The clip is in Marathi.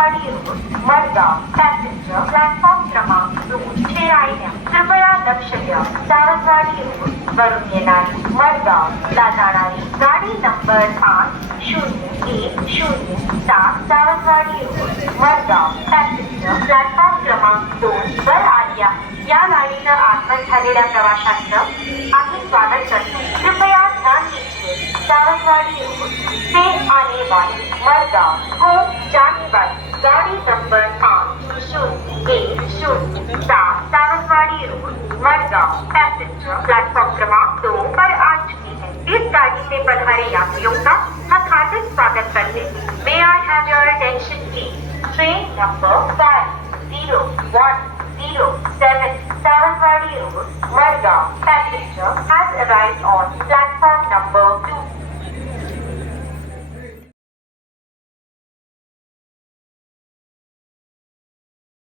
Sawantwadi road Madgaon passenger platform क्रमांक 2 छेराईने कृपया लक्ष द्या. सावंतवाडी रोड वरून येणारी मडगावला जाणारी गाडी number 5010 Sawantwadi road Madgaon passenger platform क्रमांक 2 वर आली आहे. या गाडीनं आगमन झालेल्या प्रवाशांचं आम्ही स्वागत करतो. कृपया ध्यान दीजिए. सावंतवाडी रोड से आने वाली मडगांव को जाने वाली गाड़ी number 5010 Sawantwadi road Madgaon passenger platform क्रमांक 2 पर आ चुकी है. इस गाड़ी से पधारे यात्रियों का हम हार्दिक स्वागत करते हैं. May I have your attention please. Train number 5017 Sawantwadi road